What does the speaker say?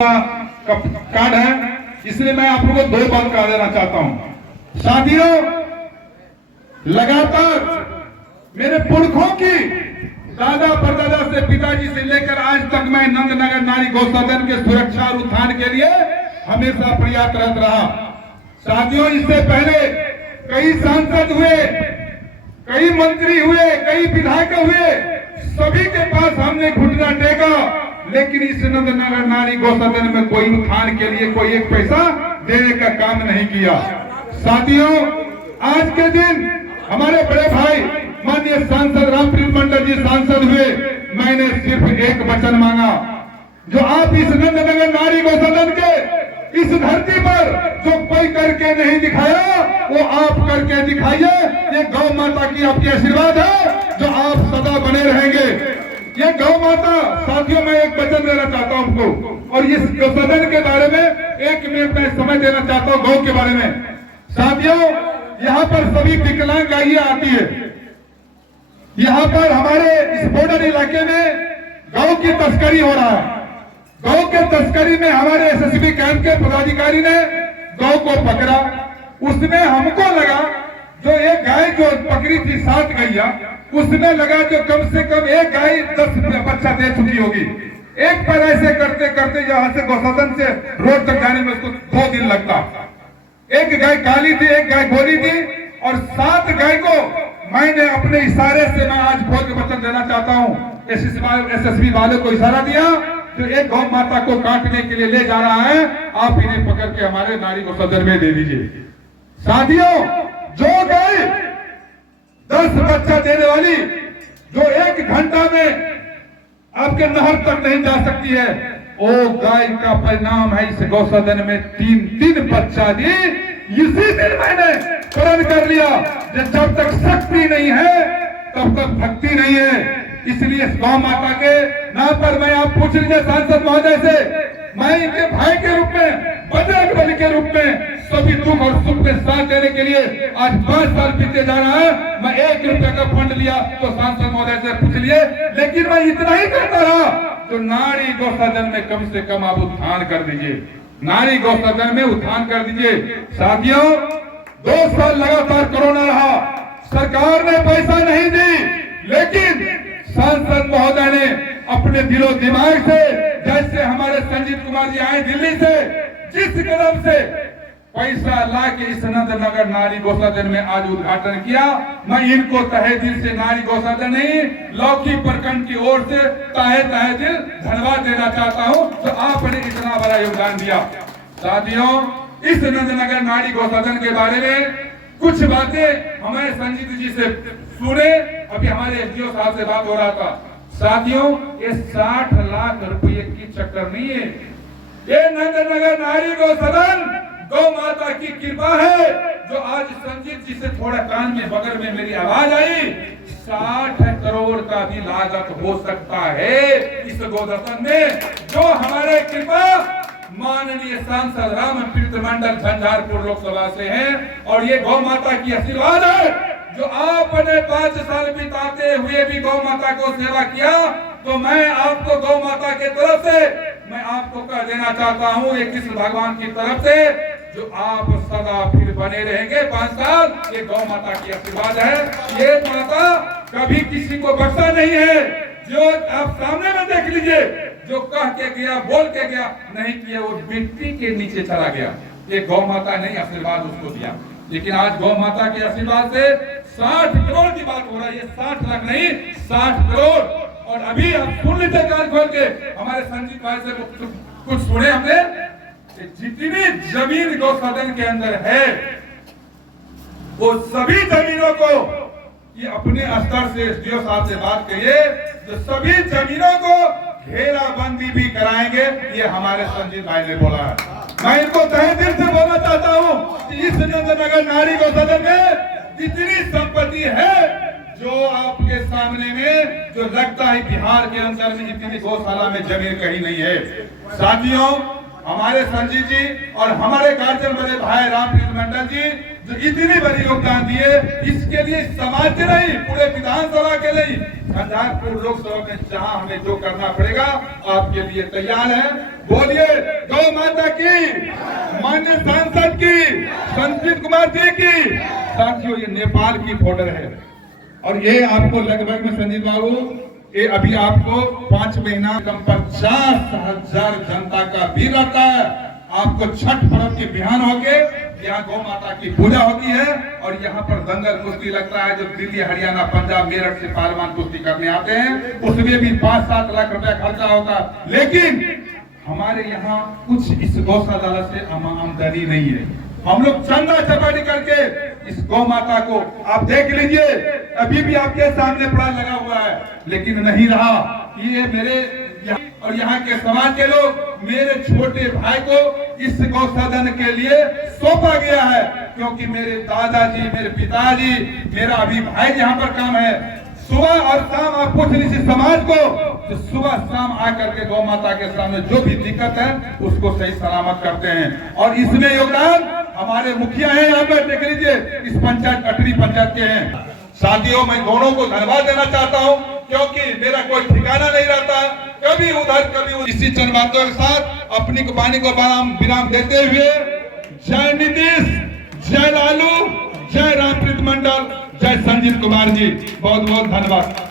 Card है, इसलिए मैं आप लोगों को दो बात कह देना चाहता हूं। साथियों, लगातार मेरे पुरखों की दादा परदादा से पिताजी से लेकर आज तक मैं नंदनगर नारी गौसदन के सुरक्षा और उत्थान के लिए हमेशा प्रयासरत रहा। साथियों, इससे पहले कई सांसद हुए, कई मंत्री हुए, कई विधायक हुए, सभी के पास हमने घुटना टेका, लेकिन इस नंदनगर नारी गौसदन में कोई उत्थान के लिए कोई एक पैसा देने का काम नहीं किया। साथियों, आज के दिन हमारे बड़े भाई माननीय सांसद रामप्रीत मंडल जी सांसद हुए, मैंने सिर्फ एक वचन मांगा, जो आप इस नंदनगर नारी गौसदन के इस धरती पर जो कोई करके नहीं दिखाया वो आप करके दिखाइए। ये गौ माता की आपकी आशीर्वाद है जो आप सदा बने रहेंगे। ये गौ माता, साथियों, मैं एक वचन देना चाहता हूं आपको, और इस गौसदन के बारे में एक मिनट में समय देना चाहता हूं गौ के बारे में। साथियों, यहाँ पर सभी विकलांग गायियां आती है। यहाँ पर हमारे इस बॉर्डर इलाके में गौ की तस्करी हो रहा है। गौ के तस्करी में हमारे एसएसबी कैंप के पदाधिकारी ने गौ को पकड़ा। उसमें हमको लगा जो एक गाय जो पकड़ी थी 7 गैया, उसमें लगा जो कम से कम एक गाय 10 बच्चा दे चुकी होगी। एक पर ऐसे करते करते यहाँ से गौसदन से रोड तक जाने में उसको 2 दिन लगता। एक गाय काली थी, एक गाय गोरी थी, और 7 गाय को मैंने अपने इशारे से मैं आज खोल के वचन देना चाहता हूँ। एसएसबी वालों को इशारा दिया जो एक गौ माता को काटने के लिए ले जा रहा है, आप इन्हें पकड़ के हमारे नारी गौसदन में दे दीजिए। साथियों, जो गाय 10 बच्चा देने वाली, जो 1 घंटा में आपके नहर तक नहीं जा सकती है, वो गाय का परिणाम है इस गौसदन में 3 बच्चा दी। इसी दिन मैंने प्रण कर लिया जब तक शक्ति नहीं है तब तक भक्ति नहीं है। इसलिए गौ माता के नाम पर मैं आप पूछ लीजिए सांसद महोदय से, मैं इनके भाई के रूप में, बजरंगबली के रूप में सभी दुख और सुख के साथ देने के लिए आज 5 साल बीते जा रहा है। मैं 1 रुपए का फंड लिया तो सांसद महोदय से पूछ लिए, लेकिन मैं इतना ही करता रहा तो नारी गौसदन में कम से कम आप उत्थान कर दीजिए, नारी गौसदन में उत्थान कर दीजिए। साथियों, 2 साल लगातार कोरोना रहा, सरकार ने पैसा नहीं दी, लेकिन सांसद महोदय ने अपने दिलो दिमाग से, जैसे हमारे संजीव कुमार जी आए दिल्ली से, जिस कदम से पैसा ला के इस नंदनगर नारी गौसदन में आज उद्घाटन किया, मैं इनको तहे दिल से, नारी गौसदन नहीं लौकी प्रखंड की ओर से तहे दिल धन्यवाद देना चाहता हूं तो आपने इतना बड़ा योगदान दिया। साथियों, इस नंदनगर नारी गौसदन के बारे में कुछ बातें हमारे संजीव जी से सुने। अभी हमारे एसडीओ साहब से बात हो रहा था। साथियों, ये 60 लाख रुपए की चक्कर नहीं है, ये नंदनगर नारी गौसदन गौ माता की कृपा है जो आज संजीव जी से थोड़ा कान में बगल में मेरी आवाज आई, 60 करोड़ का भी लागत हो सकता है इस गौसदन में, जो हमारे कृपा माननीय सांसद रामप्रीत मंडल झंझारपुर लोकसभा से हैं, और ये गौ माता की आशीर्वाद है जो आपने 5 साल बिताते हुए भी गौ माता को सेवा किया। तो मैं आपको गौ माता के तरफ से मैं आपको कह देना चाहता हूँ, ये कृष्ण भगवान की तरफ से जो आप सदा फिर बने रहेंगे 5 साल, ये गौ माता की आशीर्वाद है। ये माता कभी किसी को बख्शा नहीं है, जो आप सामने में देख लीजिए, जो कह के गया, बोल के गया, नहीं किया वो मिट्टी के नीचे चला गया। ये गौ माता ने आशीर्वाद उसको दिया, लेकिन आज गौ माता के आशीर्वाद से 60 करोड़ की बात हो रही है, 60 लाख नहीं 60 करोड़। और अभी आप सुन लीजिए कान खोल के, हमारे संजीव भाई से कुछ सुने हमने, जितनी जमीन गौसदन के अंदर है वो सभी जमीनों को, ये अपने स्तर से एसडीओ साहब से बात करिए, जो सभी जमीनों को घेराबंदी भी कराएंगे, ये हमारे संजीव भाई ने बोला है। मैं इनको तहे दिल से बोलना चाहता हूँ कि इस नंदनगर नारी गौसदन में जितनी संपत्ति है, जो आपके सामने में जो लगता है बिहार के अंदर में इतनी गौशाला में जमीन कहीं नहीं है। साथियों, हमारे संजीव जी और हमारे गार्जियन बड़े भाई रामप्रीत मंडल जी जो इतनी बड़ी योगदान दिए, इसके लिए समाज के नहीं, पूरे विधानसभा के लिए, झंझारपुर लोकसभा में जहां हमें जो करना पड़ेगा आपके लिए तैयार है। बोलिए गौ माता की, माननीय सांसद की, संजीव कुमार जी की। साथियों, ये नेपाल की बॉर्डर है और ये आपको लगभग में संजीव बाबू, ये अभी आपको 5 महीना कम 50,000 जनता का भीड़ रहता है। आपको छठ पर्व के बिहान होके यहाँ गौ माता की पूजा होती है और यहाँ पर दंगल कुश्ती लगता है। जो दिल्ली, हरियाणा, पंजाब, मेरठ से पहलवान कुश्ती करने आते हैं, उसमें भी 5-7 लाख रुपया खर्चा होता है। लेकिन हमारे यहाँ कुछ इस गौशाला से आमदनी नहीं है। हम लोग चंदा चपाटी करके इस गौ माता को, आप देख लीजिए, अभी भी आपके सामने पड़ा लगा हुआ है, लेकिन नहीं रहा। ये मेरे और यहाँ के समाज के लोग, मेरे छोटे भाई को इस गौसदन के लिए सौंपा गया है, क्योंकि मेरे दादाजी, मेरे पिताजी, मेरा अभी भाई यहाँ पर काम है। सुबह और शाम आप पूछ लीजिए समाज को, तो सुबह शाम आकर के गौ माता के सामने जो भी दिक्कत है उसको सही सलामत करते हैं। और इसमें योगदान हमारे मुखिया हैं, यहाँ पर देख लीजिए, इस पंचायत अटरी पंचायत के हैं। साथियों, मैं दोनों को धन्यवाद देना चाहता हूँ, क्योंकि मेरा कोई ठिकाना नहीं रहता, कभी उधर कभी उधर। इसी चंद बातों के साथ अपनी वाणी को विराम देते हुए, जय नीतीश, जय लालू, जय रामप्रीत मंडल, जय संजीव कुमार जी, बहुत बहुत धन्यवाद।